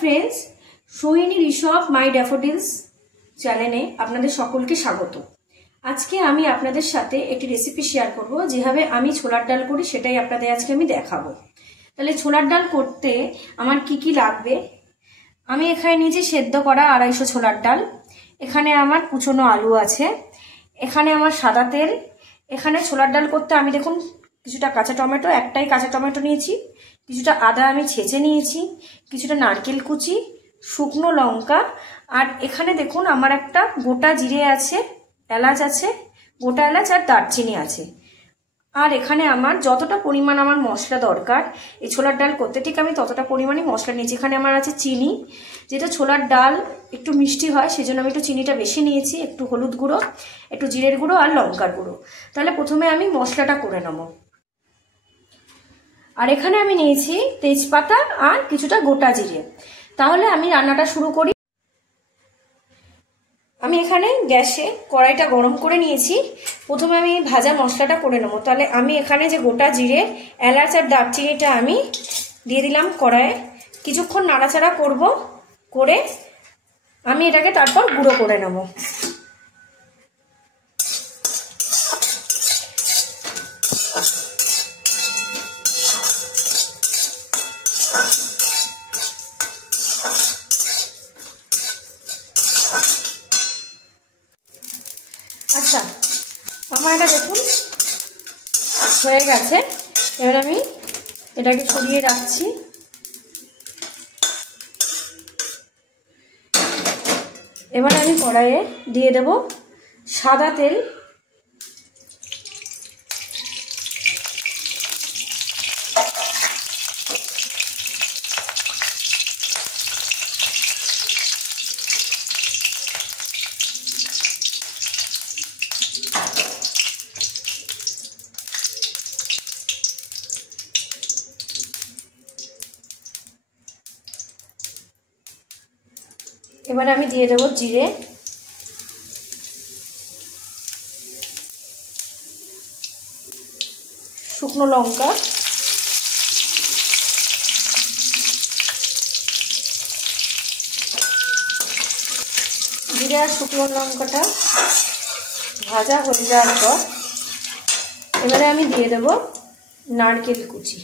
Friends, Sohini Rishabh মাই daffodils চ্যানেলে আপনাদের সকলকে স্বাগত। আজকে আমি আপনাদের সাথে একটি রেসিপি শেয়ার করব, যেভাবে আমি ছোলার ডাল করি সেটাই আপনাদের আজকে আমি দেখাবো। তাহলে ছোলার ডাল করতে আমার কি কি লাগবে, আমি এখানে নিয়েছি সেদ্ধ করা 250 ছোলার ডাল, এখানে আমার কুচনো আলু আছে, এখানে আমার সাদা তেল, এখানে ছোলার ডাল করতে আমি দেখুন কিছুটা কাঁচা টমেটো, একটাই কাঁচা টমেটো নিয়েছি, কিছুটা আদা আমি ছেঁচে নিয়েছি, কিছুটা নারকেল কুচি, শুকনো লঙ্কা, আর এখানে দেখুন আমার একটা গোটা জিরে আছে, এলাচ আছে, গোটা এলাচ আর দারচিনি আছে। আর এখানে আমার যতটা পরিমাণ আমার মশলা দরকার এই ছোলার ডাল করতে, ঠিক আমি ততটা পরিমাণই মশলা নিয়েছি। এখানে আমার আছে চিনি, যেটা ছোলার ডাল একটু মিষ্টি হয় সেজন্য আমি একটু চিনিটা বেশি নিয়েছি, একটু হলুদ গুঁড়ো, একটু জিরের গুঁড়ো আর লঙ্কার গুঁড়ো। তাহলে প্রথমে আমি মশলাটা করে নেব। আর এখানে আমি নিয়েছি তেজপাতা আর কিছুটা গোটা জিরে। তাহলে আমি রান্নাটা শুরু করি। আমি এখানে গ্যাসে কড়াইটা গরম করে নিয়েছি, প্রথমে আমি ভাজা মশলাটা করে নেবো। তাহলে আমি এখানে যে গোটা জিরে, এলাচ আর দারচিনিটা আমি দিয়ে দিলাম কড়াইয়ে, কিছুক্ষণ নাড়াচাড়া করব, করে আমি এটাকে তারপর গুঁড়ো করে নেব। আচ্ছা, আমার এটা দেখুন হয়ে গেছে। এবার আমি এটাকে ছড়িয়ে রাখছি। এবার আমি কড়াইয়ে দিয়ে দেব সাদা তেল, এবারে আমি দিয়ে দেবো জিরে, শুকনো লঙ্কা, জিরে আর শুকনো লঙ্কাটা ভাজা হয়ে যাওয়ার পর এবারে আমি দিয়ে দেবো নারকেল কুচি।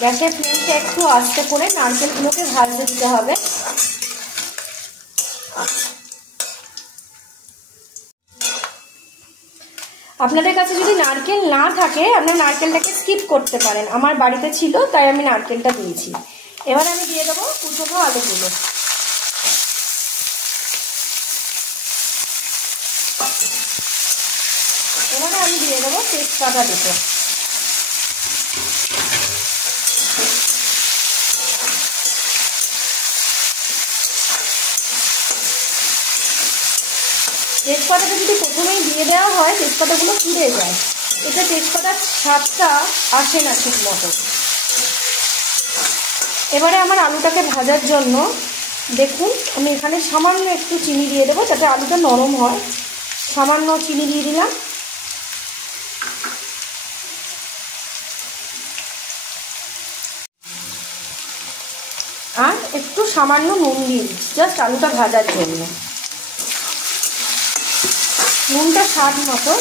গ্যাসের ফ্লেমটা একটু আস্তে করে নারকেলগুলোকে ভাজতে দিতে হবে। আপনাদের কাছে যদি নারকেল না থাকে আপনারা নারকেলটাকে স্কিপ করতে পারেন, আমার বাড়িতে ছিল তাই আমি নারকেলটা দিয়েছি। এবার আমি দিয়ে দেবো কুচনো আলুগুলো। এবারে আমি দিয়ে দেবো তেজপাতা দুটো। তেজপাতাটা যদি প্রথমেই দিয়ে দেওয়া হয় তেজপাতাগুলো পুড়ে যায়, এটা তেজপাতার স্বাদটা আসে না ঠিক মতো। এবারে আমার আলুটাকে ভাজার জন্য দেখুন আমি এখানে সামান্য একটু চিনি দিয়ে দেবো যাতে আলুটা নরম হয়। সামান্য চিনি দিয়ে দিলাম, আর একটু সামান্য নুন দিয়ে দিচ্ছি জাস্ট আলুটা ভাজার জন্য। নুনটা স্বাদ মতো,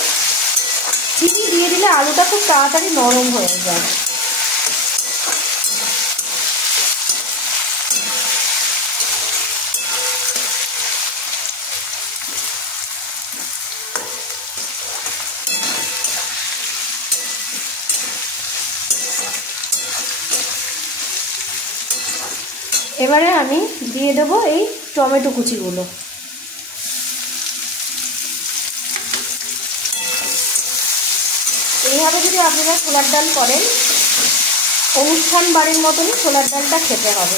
চিনি দিয়ে দিলে আলুটা খুব তাড়াতাড়ি নরম হয়ে যায়। এবারে আমি দিয়ে দেবো এই টমেটো কুচিগুলো। এইভাবে যদি আপনারা ছোলার ডাল করেন অনুষ্ঠান বাড়ির মতনই ছোলার ডালটা খেতে হবে।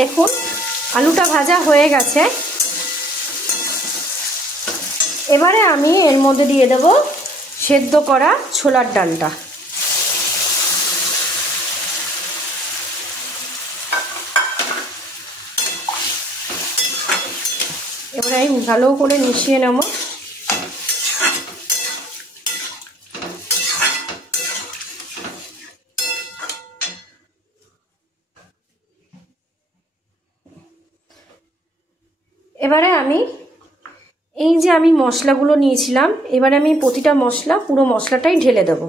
দেখুন আলুটা ভাজা হয়ে গেছে। এবারে আমি এর মধ্যে দিয়ে দেব সেদ্ধ করা ছোলার ডালটা। এবারে আমি ভালো করে মিশিয়ে নেব। এবারে আমি এই যে আমি মশলাগুলো নিয়েছিলাম, এবারে আমি প্রতিটা মশলা পুরো মশলাটাই ঢেলে দেব।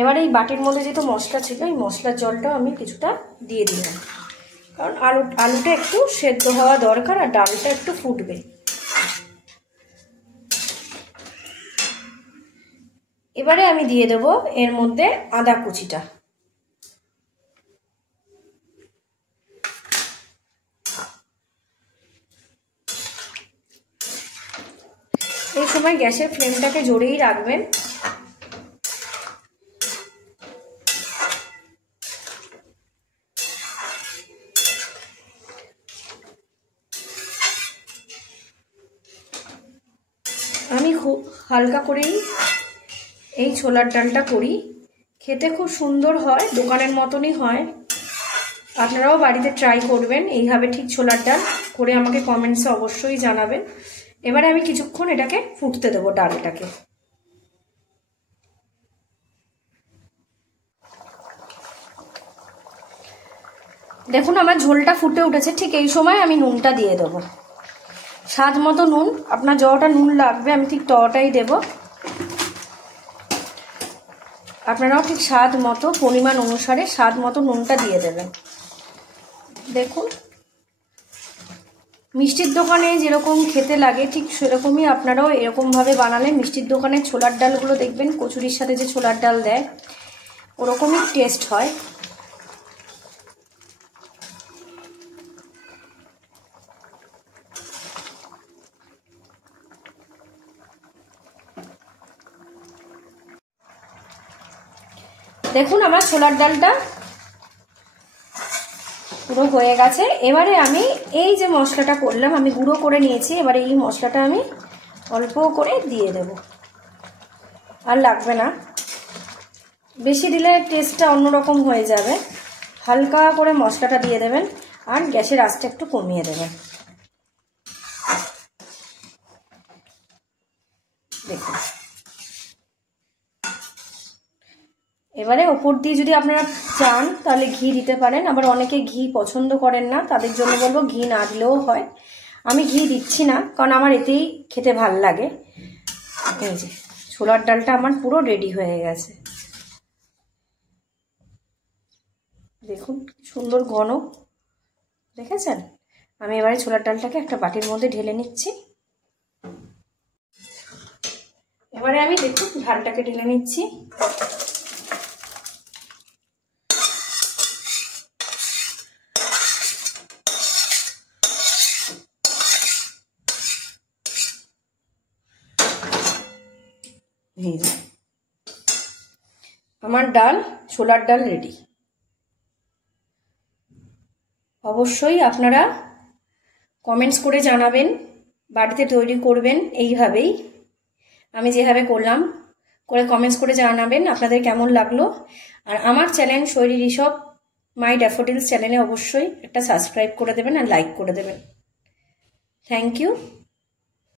এবারে এই বাটির মধ্যে যেহেতু মশলা ছিল, এই মশলার জলটাও আমি কিছুটা দিয়ে দিলাম, কারণ আলুটা একটু সেদ্ধ হওয়া দরকার আর ডালটা একটু ফুটবে। এবারে আমি দিয়ে দেব এর মধ্যে আদা কুচিটা। এই সময় গ্যাসের ফ্লেমটাকে জোরেই রাখবেন। আমি খুব হালকা করেই এই ছোলার ডালটা করি, খেতে খুব সুন্দর হয়, দোকানের মতনই হয়। আপনারাও বাড়িতে ট্রাই করবেন এইভাবে ঠিক ছোলার ডাল করে, আমাকে কমেন্টসে অবশ্যই জানাবেন। এবারে আমি কিছুক্ষণ এটাকে ফুটতে দেবো ডালটাকে। দেখুন আমার ঝোলটা ফুটে উঠেছে, ঠিক এই সময় আমি নুনটা দিয়ে দেবো। স্বাদ মতো নুন, আপনার যতটা নুন লাগবে আমি ঠিক ততটাই দেব। আপনারাও ঠিক স্বাদ মতো পরিমাণ অনুসারে স্বাদ মতো নুনটা দিয়ে দেবেন। দেখুন মিষ্টির দোকানে যেরকম খেতে লাগে ঠিক সেরকমই আপনারাও এরকমভাবে বানালে মিষ্টির দোকানের ছোলার ডালগুলো দেখবেন কচুরির সাথে যে ছোলার ডাল দেয় ওরকমই টেস্ট হয়। দেখুন আমার ছোলার ডালটা পুরো হয়ে গেছে। এবারে আমি এই যে মশলাটা করলাম, আমি গুঁড়ো করে নিয়েছি, এবারে এই মশলাটা আমি অল্প করে দিয়ে দেব। আর লাগবে না, বেশি দিলে টেস্টটা অন্যরকম হয়ে যাবে। হালকা করে মশলাটা দিয়ে দেবেন আর গ্যাসের আঁচটা একটু কমিয়ে দেবেন। দেখুন এবারে ওপর দিয়ে যদি আপনারা চান তাহলে ঘি দিতে পারেন, আবার অনেকে ঘি পছন্দ করেন না, তাদের জন্য বলবো ঘি না দিলেও হয়। আমি ঘি দিচ্ছি না, কারণ আমার এতেই খেতে ভাল লাগে। এই যে ছোলার ডালটা আমার পুরো রেডি হয়ে গেছে। দেখুন সুন্দর ঘন, দেখেছেন? আমি এবারে ছোলার ডালটাকে একটা বাটির মধ্যে ঢেলে নিচ্ছি। এবারে আমি দেখুন ঝালটাকে ঢেলে নিচ্ছি। আমার ডাল ছোলার ডাল রেডি। অবশ্যই আপনারা কমেন্টস করে জানাবেন, বাড়িতে তৈরি করবেন এইভাবেই আমি যেভাবে করলাম, করে কমেন্টস করে জানাবেন আপনাদের কেমন লাগলো। আর আমার চ্যানেল শৈলী ঋষভ মাই ড্যাফোডিলস চ্যানেলে অবশ্যই একটা সাবস্ক্রাইব করে দেবেন আর লাইক করে দেবেন। Thank you.